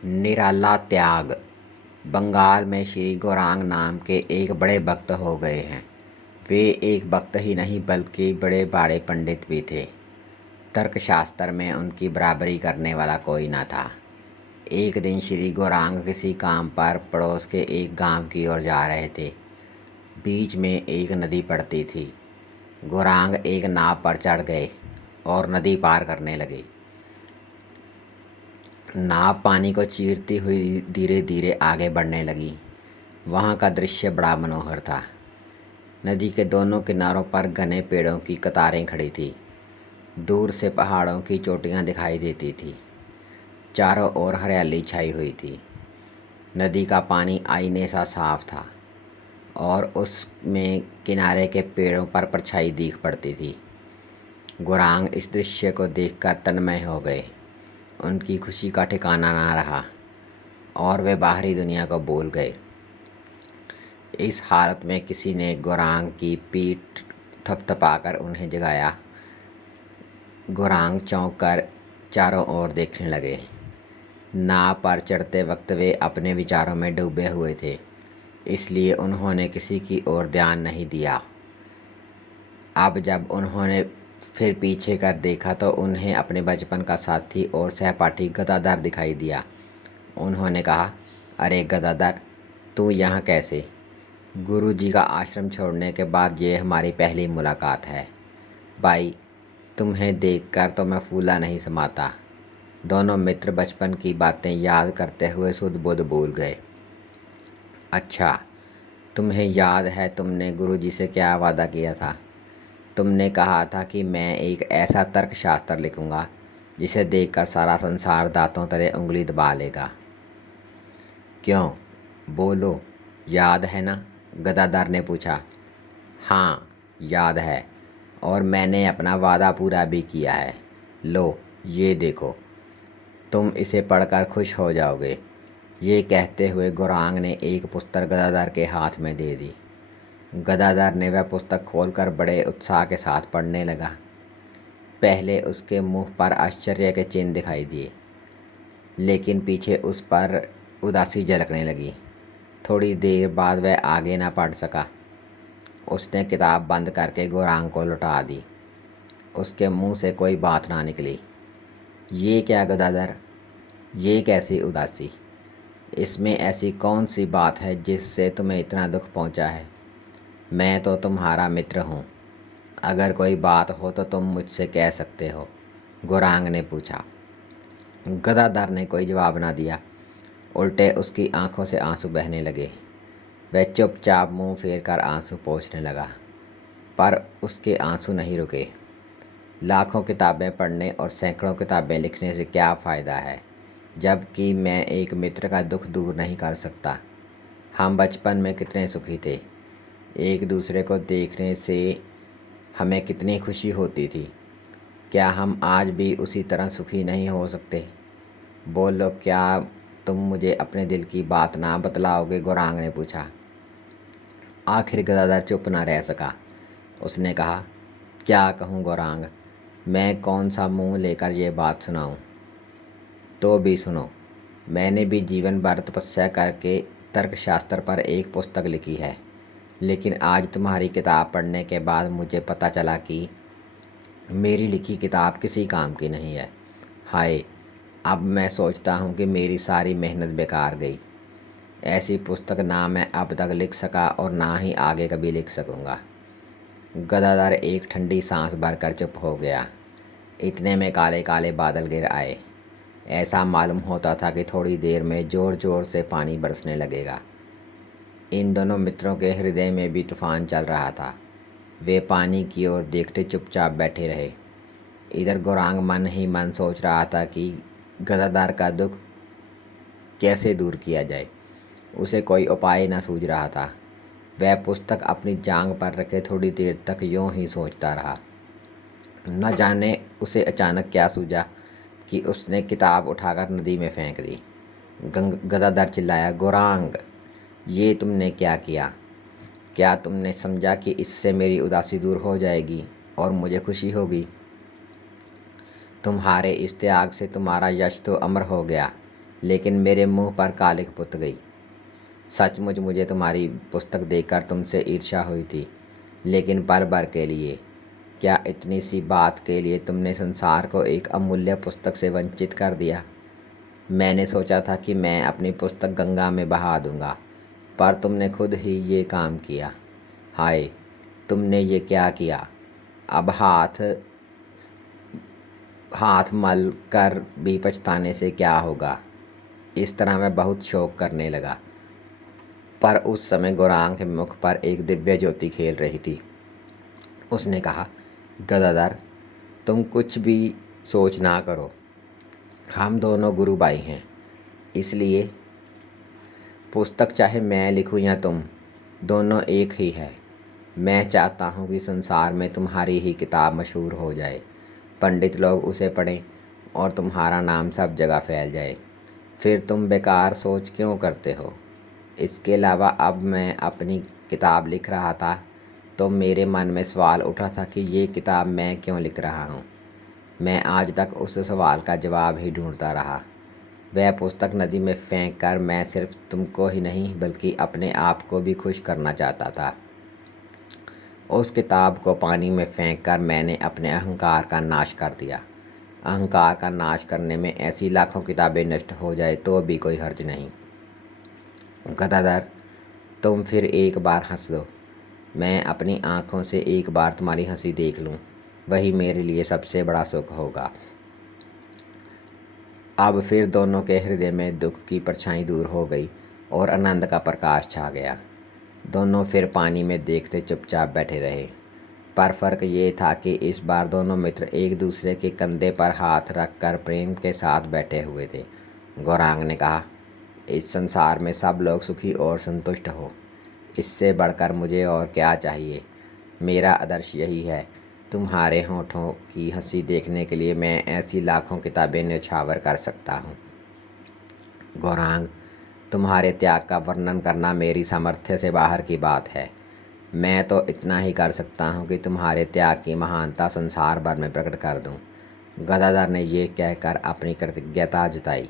निराला त्याग। बंगाल में श्री गौरांग नाम के एक बड़े भक्त हो गए हैं। वे एक भक्त ही नहीं बल्कि बड़े बड़े पंडित भी थे। तर्कशास्त्र में उनकी बराबरी करने वाला कोई न था। एक दिन श्री गौरांग किसी काम पर पड़ोस के एक गांव की ओर जा रहे थे। बीच में एक नदी पड़ती थी। गौरांग एक नाव पर चढ़ गए और नदी पार करने लगे। नाव पानी को चीरती हुई धीरे धीरे आगे बढ़ने लगी। वहाँ का दृश्य बड़ा मनोहर था। नदी के दोनों किनारों पर घने पेड़ों की कतारें खड़ी थी। दूर से पहाड़ों की चोटियाँ दिखाई देती थी। चारों ओर हरियाली छाई हुई थी। नदी का पानी आईने सा साफ था और उसमें किनारे के पेड़ों पर परछाई दिख पड़ती थी। गौरांग इस दृश्य को देखकर तन्मय हो गए। उनकी खुशी का ठिकाना ना रहा और वे बाहरी दुनिया को भूल गए। इस हालत में किसी ने गौरांग की पीठ थपथपाकर उन्हें जगाया। गौरांग चौंक कर चारों ओर देखने लगे। नाव पर चढ़ते वक्त वे अपने विचारों में डूबे हुए थे, इसलिए उन्होंने किसी की ओर ध्यान नहीं दिया। अब जब उन्होंने फिर पीछे कर देखा तो उन्हें अपने बचपन का साथी और सहपाठी गदाधर दिखाई दिया। उन्होंने कहा, अरे गदाधर, तू यहाँ कैसे? गुरुजी का आश्रम छोड़ने के बाद ये हमारी पहली मुलाकात है। भाई, तुम्हें देखकर तो मैं फूला नहीं समाता। दोनों मित्र बचपन की बातें याद करते हुए सुध बुध बोल गए। अच्छा, तुम्हें याद है तुमने गुरुजी से क्या वादा किया था? तुमने कहा था कि मैं एक ऐसा तर्कशास्त्र लिखूंगा जिसे देखकर सारा संसार दांतों तले उंगली दबा लेगा। क्यों, बोलो, याद है ना? गदाधर ने पूछा। हाँ, याद है, और मैंने अपना वादा पूरा भी किया है। लो, ये देखो, तुम इसे पढ़कर खुश हो जाओगे। ये कहते हुए गौरांग ने एक पुस्तक गदाधर के हाथ में दे दी। गदाधर ने वह पुस्तक खोलकर बड़े उत्साह के साथ पढ़ने लगा। पहले उसके मुंह पर आश्चर्य के चिन्ह दिखाई दिए, लेकिन पीछे उस पर उदासी झलकने लगी। थोड़ी देर बाद वह आगे न पढ़ सका। उसने किताब बंद करके गौरांग को लौटा दी। उसके मुंह से कोई बात ना निकली। ये क्या गदाधर, ये कैसी उदासी? इसमें ऐसी कौन सी बात है जिससे तुम्हें इतना दुख पहुंचा है? मैं तो तुम्हारा मित्र हूँ। अगर कोई बात हो तो तुम मुझसे कह सकते हो, गौरांग ने पूछा। गदाधर ने कोई जवाब ना दिया। उल्टे उसकी आंखों से आंसू बहने लगे। वह चुपचाप मुंह फेर कर आंसू पोंछने लगा, पर उसके आंसू नहीं रुके। लाखों किताबें पढ़ने और सैकड़ों किताबें लिखने से क्या फ़ायदा है, जबकि मैं एक मित्र का दुख दूर नहीं कर सकता। हम बचपन में कितने सुखी थे। एक दूसरे को देखने से हमें कितनी खुशी होती थी। क्या हम आज भी उसी तरह सुखी नहीं हो सकते? बोलो, क्या तुम मुझे अपने दिल की बात ना बतलाओगे? गौरांग ने पूछा। आखिर गदाधर चुप ना रह सका। उसने कहा, क्या कहूँ गौरांग, मैं कौन सा मुंह लेकर ये बात सुनाऊँ? तो भी सुनो, मैंने भी जीवन भर तपस्या करके तर्कशास्त्र पर एक पुस्तक लिखी है, लेकिन आज तुम्हारी किताब पढ़ने के बाद मुझे पता चला कि मेरी लिखी किताब किसी काम की नहीं है। हाय, अब मैं सोचता हूँ कि मेरी सारी मेहनत बेकार गई। ऐसी पुस्तक ना मैं अब तक लिख सका और ना ही आगे कभी लिख सकूँगा। गदाधर एक ठंडी सांस भरकर चुप हो गया। इतने में काले काले बादल गिर आए। ऐसा मालूम होता था कि थोड़ी देर में ज़ोर ज़ोर से पानी बरसने लगेगा। इन दोनों मित्रों के हृदय में भी तूफान चल रहा था। वे पानी की ओर देखते चुपचाप बैठे रहे। इधर गौरांग मन ही मन सोच रहा था कि गदाधर का दुख कैसे दूर किया जाए। उसे कोई उपाय न सूझ रहा था। वह पुस्तक अपनी जांघ पर रखे थोड़ी देर तक यूं ही सोचता रहा। न जाने उसे अचानक क्या सूझा कि उसने किताब उठाकर नदी में फेंक दी। गदाधर चिल्लाया, गौरांग, ये तुमने क्या किया? क्या तुमने समझा कि इससे मेरी उदासी दूर हो जाएगी और मुझे खुशी होगी? तुम्हारे इस त्याग से तुम्हारा यश तो अमर हो गया। लेकिन मेरे मुंह पर कालिक पुत गई। सचमुच मुझे तुम्हारी पुस्तक देखकर तुमसे ईर्ष्या हुई थी, लेकिन पल भर के लिए। क्या इतनी सी बात के लिए तुमने संसार को एक अमूल्य पुस्तक से वंचित कर दिया? मैंने सोचा था कि मैं अपनी पुस्तक गंगा में बहा दूंगा, पर तुमने खुद ही ये काम किया। हाय, तुमने ये क्या किया? अब हाथ हाथ मल कर भी पछताने से क्या होगा। इस तरह मैं बहुत शोक करने लगा, पर उस समय गौरांग के मुख पर एक दिव्य ज्योति खेल रही थी। उसने कहा, गदाधर, तुम कुछ भी सोच ना करो। हम दोनों गुरु भाई हैं, इसलिए पुस्तक चाहे मैं लिखूं या तुम, दोनों एक ही है। मैं चाहता हूं कि संसार में तुम्हारी ही किताब मशहूर हो जाए, पंडित लोग उसे पढ़ें और तुम्हारा नाम सब जगह फैल जाए। फिर तुम बेकार सोच क्यों करते हो? इसके अलावा अब मैं अपनी किताब लिख रहा था तो मेरे मन में सवाल उठा था कि ये किताब मैं क्यों लिख रहा हूँ। मैं आज तक उस सवाल का जवाब ही ढूंढता रहा। वह पुस्तक नदी में फेंक कर मैं सिर्फ तुमको ही नहीं बल्कि अपने आप को भी खुश करना चाहता था। उस किताब को पानी में फेंक कर मैंने अपने अहंकार का नाश कर दिया। अहंकार का नाश करने में ऐसी लाखों किताबें नष्ट हो जाए तो भी कोई हर्ज नहीं। गदाधर, तुम फिर एक बार हंस दो। मैं अपनी आँखों से एक बार तुम्हारी हंसी देख लूँ, वही मेरे लिए सबसे बड़ा सुख होगा। अब फिर दोनों के हृदय में दुख की परछाई दूर हो गई और आनंद का प्रकाश छा गया। दोनों फिर पानी में देखते चुपचाप बैठे रहे, पर फर्क ये था कि इस बार दोनों मित्र एक दूसरे के कंधे पर हाथ रखकर प्रेम के साथ बैठे हुए थे। गौरांग ने कहा, इस संसार में सब लोग सुखी और संतुष्ट हो, इससे बढ़कर मुझे और क्या चाहिए। मेरा आदर्श यही है। तुम्हारे होठों की हंसी देखने के लिए मैं ऐसी लाखों किताबें न्यौछावर कर सकता हूँ। गौरांग, तुम्हारे त्याग का वर्णन करना मेरी सामर्थ्य से बाहर की बात है। मैं तो इतना ही कर सकता हूँ कि तुम्हारे त्याग की महानता संसार भर में प्रकट कर दूँ। गदाधर ने ये कहकर अपनी कृतज्ञता जताई।